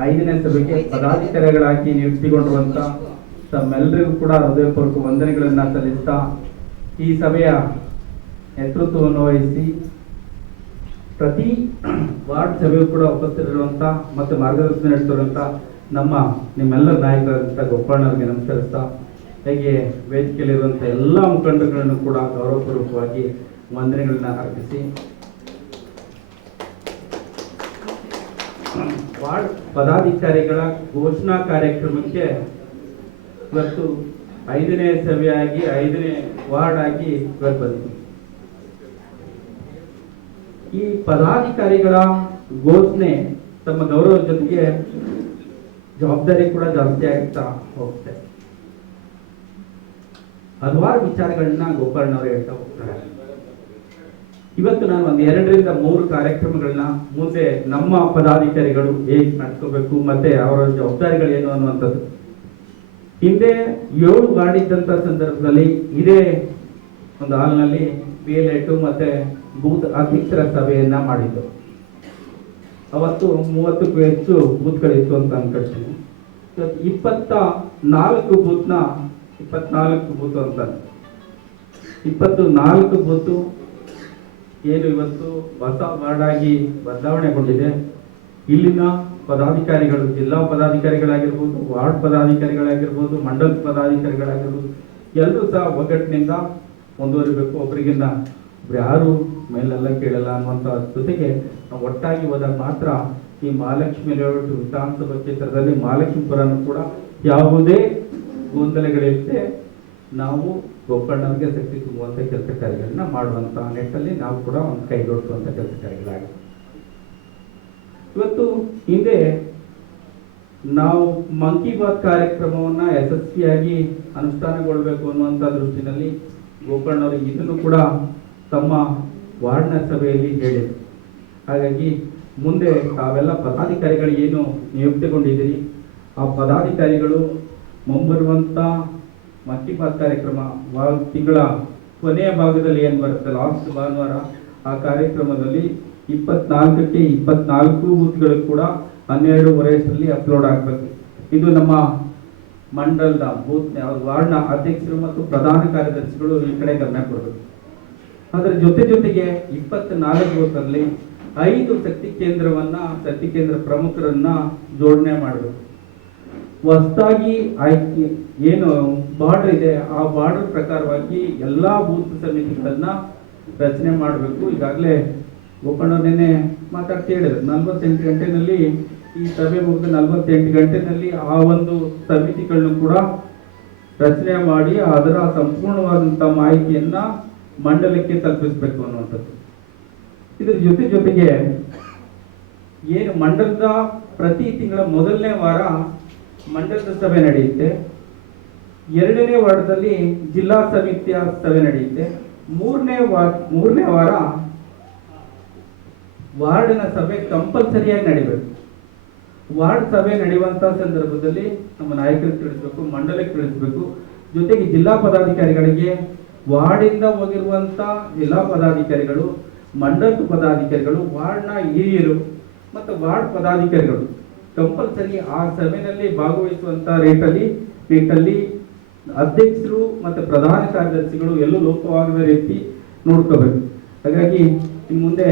5ನೇ ಸಭೆಗೆ ಪದಾಧಿಕಾರಿಗಳಾಗಿ ನಿಯುಕ್ತಿಗೊಂಡಿರುವಂತ ತಮ್ಮೆಲ್ಲರಿಗೂ ಕೂಡ ಹೃದಯಪೂರ್ವಕ ವಂದನೆಗಳನ್ನ ಸಲ್ಲಿಸ್ತಾ ಈ ಸಭೆಯ ನೇತೃತ್ವವನ್ನು ವಹಿಸಿ ಪ್ರತಿ ವಾರ್ಡ್ ಸಭೆಯೂ ಕೂಡ ಉಪಸ್ಥಿತರಿರುವಂತ ಮತ್ತು ಮಾರ್ಗದರ್ಶನ ನೀಡುತ್ತಿರುವಂತ ನಿಮ್ಮೆಲ್ಲರ ನಾಯಕರಾದಂಥ ಗೋಪಾಳನವರಿಗೆ ನಮಸ್ಕರಿಸ್ತಾ ಹೇಗೆ ವೇದಿಕೆಯಲ್ಲಿರುವಂಥ ಎಲ್ಲ ಮುಖಂಡರುಗಳನ್ನು ಕೂಡ ಗೌರವಪೂರ್ವಕವಾಗಿ ವಂದನೆಗಳನ್ನ ಅರ್ಪಿಸಿ ವಾರ್ಡ್ ಪದಾಧಿಕಾರಿಗಳ ಘೋಷಣಾ ಕಾರ್ಯಕ್ರಮಕ್ಕೆ ಇವತ್ತು 5ನೇ ಸಭೆಯಾಗಿ 5ನೇ ವಾರ್ಡ್ ಆಗಿ ಇವತ್ತು ಬಂದಿದೆ. ಈ ಪದಾಧಿಕಾರಿಗಳ ಘೋಷಣೆ ತಮ್ಮ ಗೌರವದ ಜೊತೆಗೆ ಜವಾಬ್ದಾರಿ ಕೂಡ ಜಾಸ್ತಿ ಆಗ್ತಾ ಹೋಗುತ್ತೆ. ಹಲವಾರು ವಿಚಾರಗಳನ್ನ ಗೋಪಾಳನವರು ಹೇಳ್ತಾ ಹೋಗ್ತಾರೆ. ಇವತ್ತು ನಾನು ಒಂದು 2ರಿಂದ 3 ಕಾರ್ಯಕ್ರಮಗಳನ್ನ ಮುಂದೆ ನಮ್ಮ ಪದಾಧಿಕಾರಿಗಳು ಹೇಗೆ ನಡ್ಕೋಬೇಕು ಮತ್ತೆ ಅವರ ಜವಾಬ್ದಾರಿಗಳೇನು ಅನ್ನುವಂಥದ್ದು. ಹಿಂದೆ 7 ವಾರ್ಡ್ ಇದ್ದಂತ ಸಂದರ್ಭದಲ್ಲಿ ಇದೇ ಒಂದು ಹಾಲ್ನಲ್ಲಿ PLA2 ಮತ್ತೆ ಬೂತ್ ಅಧ್ಯಕ್ಷರ ಸಭೆಯನ್ನ ಮಾಡಿದ್ದು. ಅವತ್ತು 30ಕ್ಕೂ ಹೆಚ್ಚು ಬೂತ್ಗಳಿತ್ತು ಅಂತ ಅನ್ಕೊಳ್ತೀನಿ. 24 ಬೂತ್ನ 24 ಬೂತ್ ಅಂತ 24 ಬೂತು ಏನು ಇವತ್ತು ಹೊಸ ವಾರ್ಡ್ ಆಗಿ ಬದಲಾವಣೆಗೊಂಡಿದೆ. ಇಲ್ಲಿನ ಪದಾಧಿಕಾರಿಗಳು ಜಿಲ್ಲಾ ಪದಾಧಿಕಾರಿಗಳಾಗಿರ್ಬೋದು, ವಾರ್ಡ್ ಪದಾಧಿಕಾರಿಗಳಾಗಿರ್ಬೋದು, ಮಂಡಲ ಪದಾಧಿಕಾರಿಗಳಾಗಿರ್ಬೋದು, ಎಲ್ಲರೂ ಸಹ ಒಗ್ಗಟ್ಟಿನಿಂದ ಮುಂದುವರಿಬೇಕು. ಒಬ್ಬರಿಗಿಂತ ಯಾರು ಮೇಲೆಲ್ಲ ಕೇಳಲ್ಲ ಅನ್ನುವಂಥ ಜೊತೆಗೆ ನಾವು ಒಟ್ಟಾಗಿ ಹೋದಾಗ ಮಾತ್ರ ಈ ಮಹಾಲಕ್ಷ್ಮಿ ಲೇಔಟ್ ವಿಧಾನಸಭಾ ಕ್ಷೇತ್ರದಲ್ಲಿ ಮಹಾಲಕ್ಷ್ಮೀಪುರನೂ ಕೂಡ ಯಾವುದೇ ಗೊಂದಲಗಳಿಲ್ಲದೆ ನಾವು ಗೋಕರ್ಣಕ್ಕೆ ಶಕ್ತಿ ತುಂಬುವಂಥ ಕೆಲಸ ಕಾರ್ಯಗಳನ್ನ ಮಾಡುವಂಥ ನಿಟ್ಟಲ್ಲಿ ನಾವು ಕೂಡ ಒಂದು ಕೈಗೊಳಿಸುವಂಥ ಕೆಲಸ ಕಾರ್ಯಗಳಾಗಿದೆ. ಇವತ್ತು ಹಿಂದೆ ನಾವು ಮನ್ ಕಿ ಬಾತ್ ಕಾರ್ಯಕ್ರಮವನ್ನ ಯಶಸ್ವಿಯಾಗಿ ಅನುಷ್ಠಾನಗೊಳ್ಳಬೇಕು ಅನ್ನುವಂಥ ದೃಷ್ಟಿನಲ್ಲಿ ಗೋಕರ್ಣವರಿಗೆ ಇದನ್ನು ಕೂಡ ತಮ್ಮ ವಾರ್ಡ್ನ ಸಭೆಯಲ್ಲಿ ಹೇಳಿದರು. ಹಾಗಾಗಿ ಮುಂದೆ ತಾವೆಲ್ಲ ಪದಾಧಿಕಾರಿಗಳು ಏನು ನಿಯುಕ್ತಿಗೊಂಡಿದ್ದೀರಿ ಆ ಪದಾಧಿಕಾರಿಗಳು ಮುಂಬರುವಂಥ ಮನ್ ಕಿ ಬಾತ್ ಕಾರ್ಯಕ್ರಮ ತಿಂಗಳ ಕೊನೆಯ ಭಾಗದಲ್ಲಿ ಏನು ಬರುತ್ತೆ ಲಾಸ್ಟ್ ಭಾನುವಾರ ಆ ಕಾರ್ಯಕ್ರಮದಲ್ಲಿ 24ಕ್ಕೆ 24 ಬೂತ್ಗಳು ಕೂಡ 12:30 ಅಪ್ಲೋಡ್ ಆಗಬೇಕು. ಇದು ನಮ್ಮ ಮಂಡಲದ ಬೂತ್ ವಾರ್ಡ್ನ ಅಧ್ಯಕ್ಷರು ಮತ್ತು ಪ್ರಧಾನ ಕಾರ್ಯದರ್ಶಿಗಳು ಈ ಕಡೆ ಗಮನ ಕೊಡಬೇಕು. ಅದರ ಜೊತೆಗೆ 24 ಬೂತಲ್ಲಿ 5 ಶಕ್ತಿ ಕೇಂದ್ರ ಪ್ರಮುಖರನ್ನ ಜೋಡಣೆ ಮಾಡಬೇಕು. ಹೊಸದಾಗಿ ಆಯ್ಕೆ ಏನು ಬಾರ್ಡರ್ ಇದೆ ಆ ಬಾರ್ಡರ್ ಪ್ರಕಾರವಾಗಿ ಎಲ್ಲಾ ಬೂತ್ ಸಮಿತಿಗಳನ್ನ ರಚನೆ ಮಾಡಬೇಕು. ಈಗಾಗಲೇ ಗೋಕರ್ಣನೇ ಮಾತಾಡ್ತಾ ಹೇಳಿದ್ರು 48 ಗಂಟೆನಲ್ಲಿ ಈ ಸಭೆ ಮುಗಿದ 48 ಗಂಟೆನಲ್ಲಿ ಆ ಒಂದು ಸಮಿತಿಗಳನ್ನು ಕೂಡ ರಚನೆ ಮಾಡಿ ಅದರ ಸಂಪೂರ್ಣವಾದಂತಹ ಮಾಹಿತಿಯನ್ನ ಮಂಡಲಕ್ಕೆ ತಲುಪಿಸಬೇಕು ಅನ್ನುವಂಥದ್ದು. ಇದ್ರ ಜೊತೆಗೆ ಏನು ಮಂಡಲದ ಪ್ರತಿ ತಿಂಗಳ ಮೊದಲನೇ ವಾರ ಮಂಡಲದ ಸಭೆ ನಡೆಯುತ್ತೆ. 2ನೇ ವಾರದಲ್ಲಿ ಜಿಲ್ಲಾ ಸಮಿತಿಯ ಸಭೆ ನಡೆಯುತ್ತೆ. 3ನೇ ವಾರ ವಾರ್ಡ್ನ ಸಭೆ ಕಂಪಲ್ಸರಿಯಾಗಿ ನಡಿಬೇಕು. ವಾರ್ಡ್ ಸಭೆ ನಡೆಯುವಂತ ಸಂದರ್ಭದಲ್ಲಿ ನಮ್ಮ ನಾಯಕರಿಗೆ ತಿಳಿಸಬೇಕು, ಮಂಡಲಕ್ಕೆ ತಿಳಿಸಬೇಕು. ಜೊತೆಗೆ ಜಿಲ್ಲಾ ಪದಾಧಿಕಾರಿಗಳಿಗೆ ವಾರ್ಡಿಂದ ಹೋಗಿರುವಂತ ಜಿಲ್ಲಾ ಪದಾಧಿಕಾರಿಗಳು, ಮಂಡಲ ಪದಾಧಿಕಾರಿಗಳು, ವಾರ್ಡ್ನ ಹಿರಿಯರು ಮತ್ತು ವಾರ್ಡ್ ಪದಾಧಿಕಾರಿಗಳು ಕಂಪಲ್ಸರಿ ಆ ಸಭೆಯಲ್ಲಿ ಭಾಗವಹಿಸುವಂತ ನಿಟ್ಟಲ್ಲಿ ಅಧ್ಯಕ್ಷರು ಮತ್ತು ಪ್ರಧಾನ ಕಾರ್ಯದರ್ಶಿಗಳು ಎಲ್ಲೂ ಲೋಪವಾಗದ ರೀತಿ ನೋಡ್ಕೋಬೇಕು. ಹಾಗಾಗಿ ಇನ್ನು ಮುಂದೆ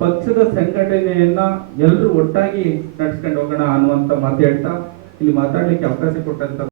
ಪಕ್ಷದ ಸಂಘಟನೆಯನ್ನ ಎಲ್ಲರೂ ಒಟ್ಟಾಗಿ ನಡೆಸ್ಕೊಂಡು ಹೋಗೋಣ ಅನ್ನುವಂಥ ಮಾತು ಹೇಳ್ತಾ ಇಲ್ಲಿ ಮಾತಾಡ್ಲಿಕ್ಕೆ ಅವಕಾಶ ಕೊಟ್ಟಂತ